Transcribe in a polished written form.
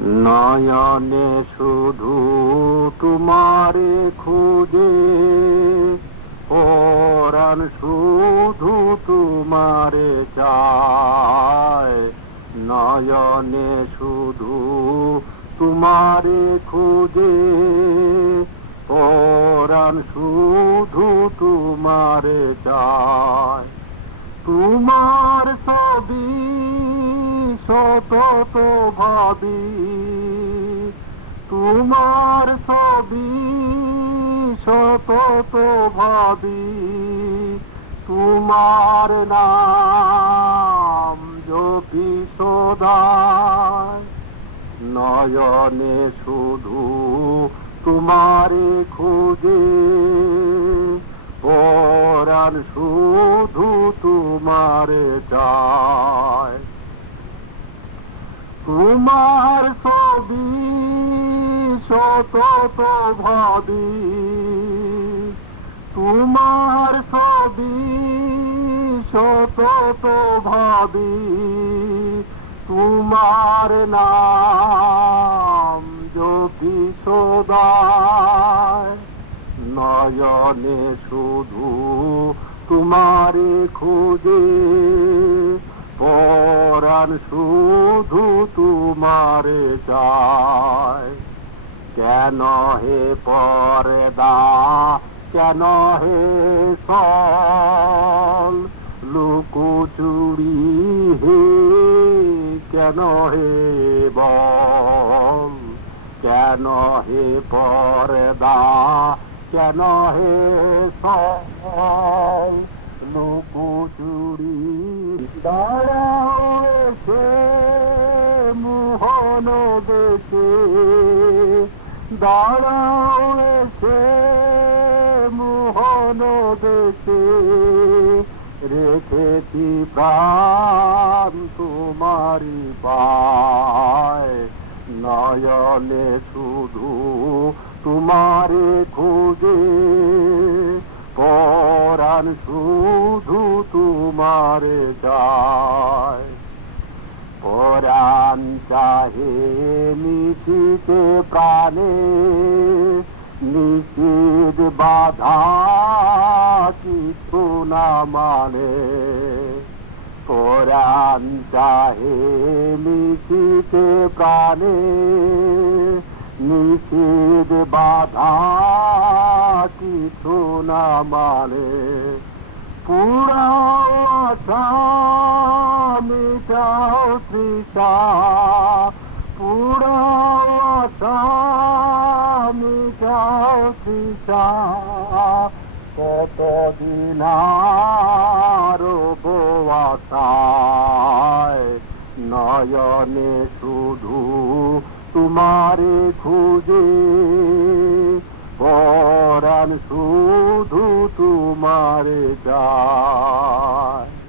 নয়নে শুধু তোমারে খুঁজে, পরাণ শুধু তোমারে চায়। নয়নে শুধু তোমারে খুঁজে, পরাণ শুধু তোমারে চায়। তোমার ছবি সতত ভাবি, তোমার ছবি সতত ভাবি, তোমার নাম জপি সদায়। নয়নে শুধু তোমারে খুঁজে, পরাণ শুধু তোমারে চায়। তোমার ছবি সতত ভাবি, তোমার ছবি সতত ভাবি, তোমার নাম জপি সদায়। নয়নে শুধু তোমারে খুঁজে, পরাণ শুধু তোমারে চায়। কেন হে পর্দা, কেন হে সল, লুকোচুরি হে কেন হে বল। কেন হে পর্দা, কেন হে সল, লুকোচুরি। দাঁড়াও এসে মোহন দেশে, দাঁড়াও এসে মোহন দেশে, রেখেছি প্রাণ তোমারি পায়। নয়নে শুধু তোমারে খুঁজে, পরাণ শুধু তোমারে চায়। পরাণ চাহে নিশিতে প্রাণে, নিষেধ বাধা কিছু না মানে। পরাণ চাহে নিশিতে প্রাণে, নিষেধ বাধা কিছু না মানে। পুরাও আশা মিটাও তৃষা, পুরাও আশা মিটাও তৃষা। কতদিন আর আশায়। নয়নে শুধু তোমারে খুঁজে, পরাণ শুধু তোমারে চায়।